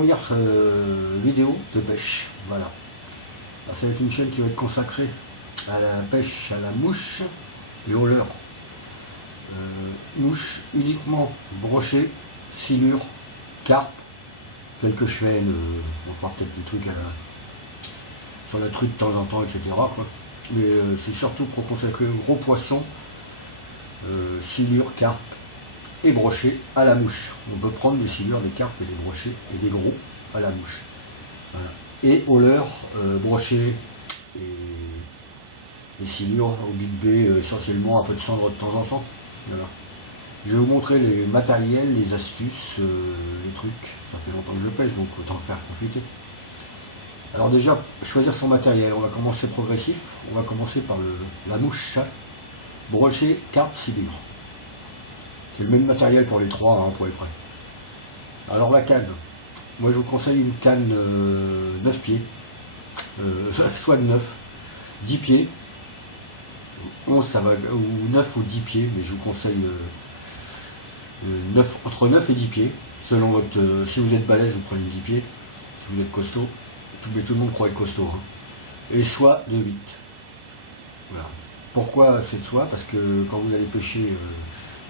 première vidéo de pêche. Voilà. Alors, ça va être une chaîne qui va être consacrée à la pêche à la mouche et au leurre. Mouche uniquement brochée, silure, carpe, quelques chevelles, on fera peut-être des trucs sur la truite de temps en temps, etc. quoi. Mais c'est surtout pour consacrer aux gros poissons, silure, carpe et brochés à la mouche. On peut prendre des silures, des carpes et des brochets et des gros à la mouche. Voilà. Et au leurre, brochés et silures au Big B, essentiellement un peu de cendre de temps en temps. Voilà. Je vais vous montrer les matériels, les astuces, les trucs. Ça fait longtemps que je pêche, donc autant faire profiter. Alors déjà, choisir son matériel, on va commencer progressif. On va commencer par la mouche chat, brochet, carpe, silure. C'est le même matériel pour les trois, hein, pour les prêts. Alors la canne, moi je vous conseille une canne 9 pieds, soit de 9, 10 pieds, 11 ça va, ou 9 ou 10 pieds, mais je vous conseille 9, entre 9 et 10 pieds, selon votre, si vous êtes balèze vous prenez 10 pieds, si vous êtes costaud, tout le monde croit être costaud, hein. Et soie de 8. Voilà. Pourquoi cette soie? Parce que quand vous allez pêcher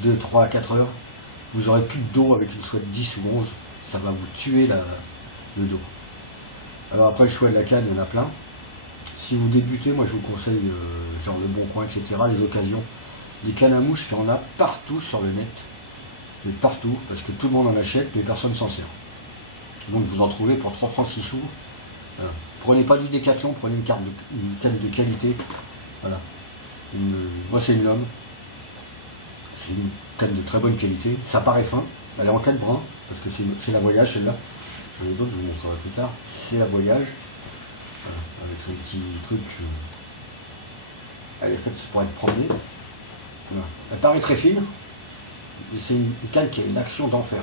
2, 3, 4 heures, vous aurez plus d'eau avec une soie de 10 ou 11, ça va vous tuer le dos. Alors après le choix de la canne, il y en a plein. Si vous débutez, moi je vous conseille genre le Bon Coin, etc., les occasions. Des cannes à mouche, il y en a partout sur le net. Mais partout, parce que tout le monde en achète, mais personne s'en sert. Donc vous en trouvez pour 3 francs 6 sous. Voilà. Prenez pas du Décathlon, prenez une canne de qualité. Voilà. Moi c'est une Lhomme. C'est une canne de très bonne qualité. Ça paraît fin. Elle est en canne brun, parce que c'est la Voyage celle-là. J'en ai d'autres, je vous montrerai plus tard. C'est la Voyage. Voilà. Avec son petit truc. Elle est faite pour être promenée. Voilà. Elle paraît très fine. Et c'est une canne qui a une action d'enfer.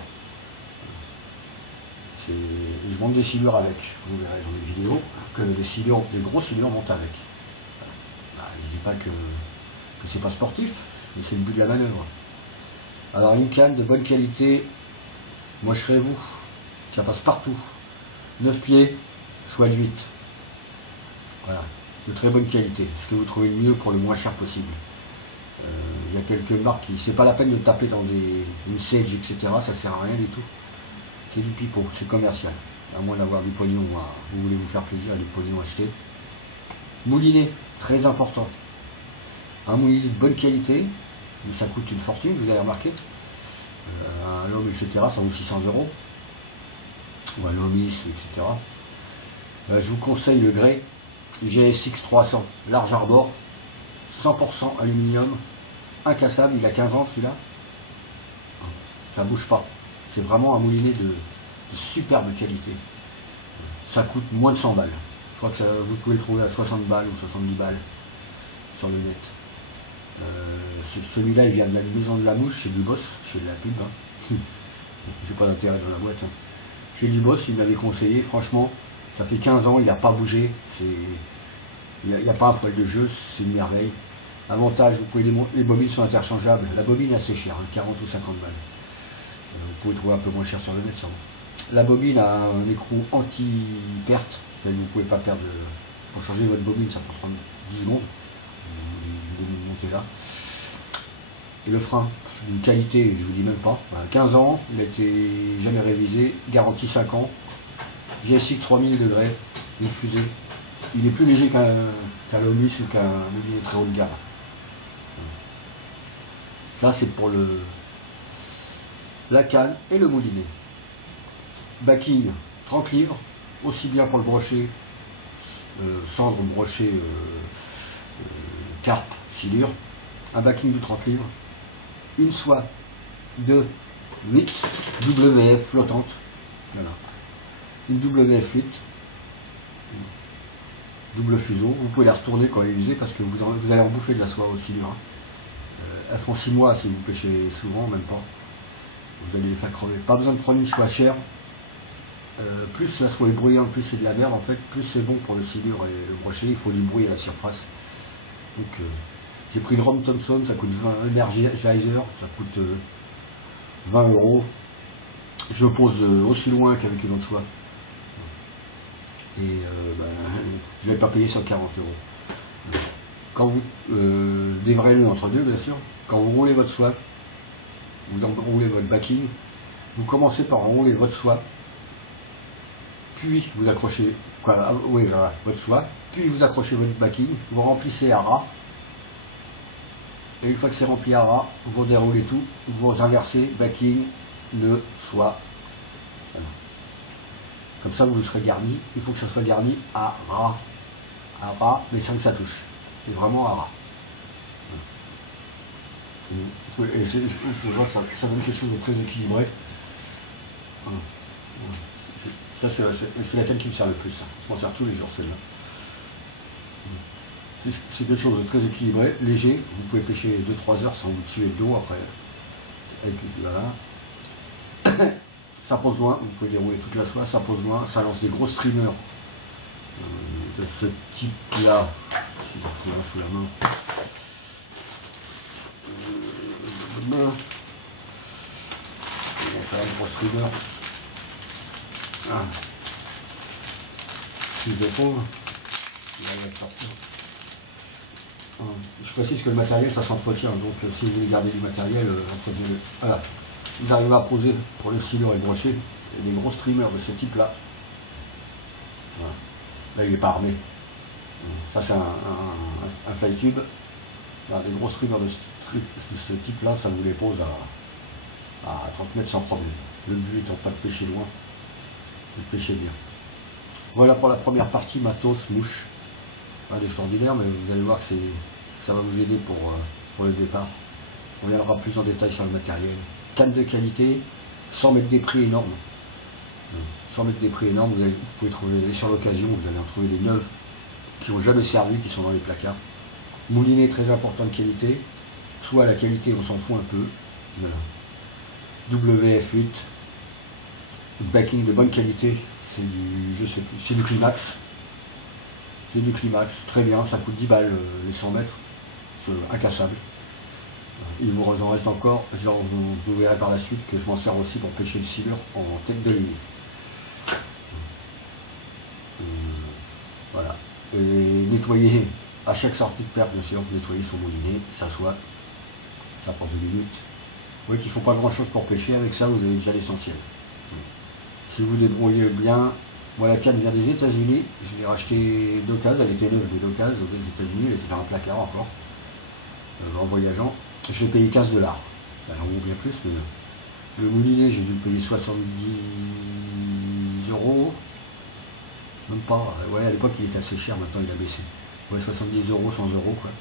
Je monte des silures avec, vous verrez dans les vidéos, que des gros silures montent avec. Bah, je ne dis pas que c'est pas sportif, mais c'est le but de la manœuvre. Alors une canne de bonne qualité, moi je serais vous, ça passe partout. 9 pieds, soit de 8. Voilà, de très bonne qualité, ce que vous trouvez le mieux pour le moins cher possible. Il y a quelques marques qui, c'est pas la peine de taper dans une Sage, etc., ça sert à rien du tout. C'est du pipeau, c'est commercial. À moins d'avoir du pognon, vous voulez vous faire plaisir, du pognon acheté. Moulinet, très important. Un moulinet de bonne qualité, mais ça coûte une fortune, vous avez remarqué. Un Lhomme, etc., ça vaut 600 €. Ou un Lomis, etc. Je vous conseille le Grey GSX 300, large arbor, 100% aluminium, incassable, il a 15 ans celui-là. Ça ne bouge pas. C'est vraiment un moulinet de superbe qualité. Ça coûte moins de 100 balles. Je crois que vous pouvez le trouver à 60 balles ou 70 balles sur le net. Celui-là, il vient de la maison de la mouche, chez Duboss, chez la pub. Hein. J'ai pas d'intérêt dans la boîte. Hein. Chez Duboss, il m'avait conseillé, franchement, ça fait 15 ans, il n'a pas bougé. Il n'y a pas un poil de jeu, c'est une merveille. Avantage, vous pouvez les bobines sont interchangeables. La bobine est assez chère, hein, 40 ou 50 balles. Vous pouvez trouver un peu moins cher sur le net, ça. La bobine a un écrou anti-perte, c'est-à-dire que vous ne pouvez pas perdre. Pour changer votre bobine, ça peut prendre 10 secondes. Vous montez là. Et le frein, d'une qualité, je ne vous dis même pas. 15 ans, il n'a été jamais révisé, garantie 5 ans. GSX 3000 degrés, une fusée. Il est plus léger qu'un Lomis ou qu'un moulinet très haut de gamme. Ça, c'est pour la canne et le moulinet. Backing 30 livres, aussi bien pour le brochet, cendre, brochet, carpe, silure. Un backing de 30 livres. Une soie de 8 WF flottante. Voilà. Une WF 8. Double fuseau. Vous pouvez la retourner quand elle est usée parce que vous allez en bouffer de la soie aux silures. Elles font 6 mois si vous pêchez souvent, même pas. Vous allez les faire crever. Pas besoin de prendre une soie chère. Plus la soie est bruyante, plus c'est de la merde en fait, plus c'est bon pour le silure et le brochet. Il faut du bruit à la surface. Donc j'ai pris une Rom Thompson, ça coûte 20 Energizer, ça coûte 20 €. je pose aussi loin qu'avec une autre soie. Et je ne vais pas payer 140 euros. Quand vous des vrais nœuds entre deux, bien sûr, quand vous roulez votre soie, vous enroulez votre backing, vous commencez par enrouler votre soie, puis vous accrochez votre soie, puis vous accrochez votre backing, vous remplissez à ras, et une fois que c'est rempli à ras, vous déroulez tout, vous inversez backing, nœud, soie. Voilà. Comme ça vous serez garni, il faut que ça soit garni à ras, mais sans que ça touche. C'est vraiment à ras. Et vous pouvez voir que ça donne quelque chose de très équilibré. Ça c'est laquelle qui me sert le plus. Je m'en sers tous les jours celle-là. C'est quelque chose de très équilibré, léger. Vous pouvez pêcher 2-3 heures sans vous tuer le dos après. Voilà. Ça pose loin, vous pouvez dérouler toute la soie, ça pose loin, ça lance des gros streamers de ce type-là. Si je retrouve sous la main. On va faire un gros streamer. Ah. Plus de fond. Je précise que le matériel, ça s'entretient, donc si vous voulez garder du matériel, entretenez-le. Voilà. Vous arrivez à poser pour le silure et le brochet des gros streamers de ce type-là. Voilà. Là, il n'est pas armé. Ça, c'est un fly tube. Voilà, des gros streamers de ce type-là, ça vous les pose à 30 mètres sans problème. Le but étant pas de pêcher loin, de pêcher bien. Voilà pour la première partie matos, mouche. Pas d'extraordinaire, mais vous allez voir que ça va vous aider pour le départ. On viendra plus en détail sur le matériel. Canne de qualité, sans mettre des prix énormes. Sans mettre des prix énormes, vous pouvez trouver sur l'occasion, vous allez en trouver des neuves qui n'ont jamais servi, qui sont dans les placards. Moulinet très important de qualité, soit la qualité on s'en fout un peu. Voilà. WF8, backing de bonne qualité, c'est du Climax. C'est du Climax, très bien, ça coûte 10 balles les 100 mètres, c'est incassable. Il vous en reste encore, genre vous verrez par la suite que je m'en sers aussi pour pêcher le silure en tête de ligne. Voilà. Et nettoyer à chaque sortie de perte, bien sûr, nettoyer son moulinet, ça prend 2 minutes. Vous voyez qu'il ne faut pas grand chose pour pêcher, avec ça vous avez déjà l'essentiel. Si vous débrouillez bien, moi la canne vient des États-Unis, je l'ai racheté d'occasion, elle était neuve mais d'occasion aux États-Unis, elle était dans un placard encore, en voyageant. Je l'ai payé 15 $. Alors ou bien plus, mais le moulinet j'ai dû le payer 70 €. Même pas, ouais à l'époque il était assez cher, maintenant il a baissé. Ouais 70 €, 100 € quoi.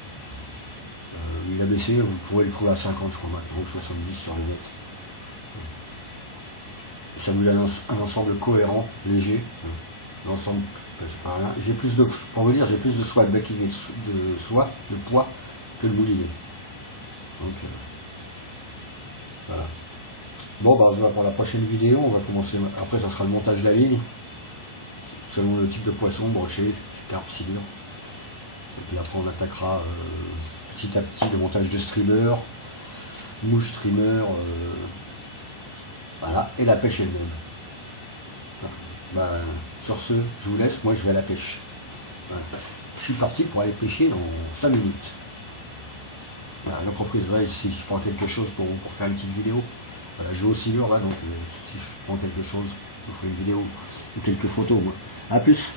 Il a baissé, vous pourrez le trouver à 50 je crois maintenant, 70 sur le net. Ça vous donne un ensemble cohérent, léger. L'ensemble, j'ai plus de, pour vous dire, j'ai plus de soie de backing et de soie, de poids, que le moulinet. Donc, voilà. Bon, bah, on va pour la prochaine vidéo, on va commencer, après ça sera le montage de la ligne, selon le type de poisson, brochet, carpe, silure. Et puis après on attaquera petit à petit le montage de streamer, mouche streamer, voilà, et la pêche elle-même. Bah, sur ce, je vous laisse, moi je vais à la pêche. Voilà. Je suis parti pour aller pêcher dans 5 minutes. Voilà, donc compris, si je prends quelque chose pour faire une petite vidéo, voilà, je vais au silure là, donc si je prends quelque chose, je vous ferai une vidéo ou quelques photos. Moi. A plus.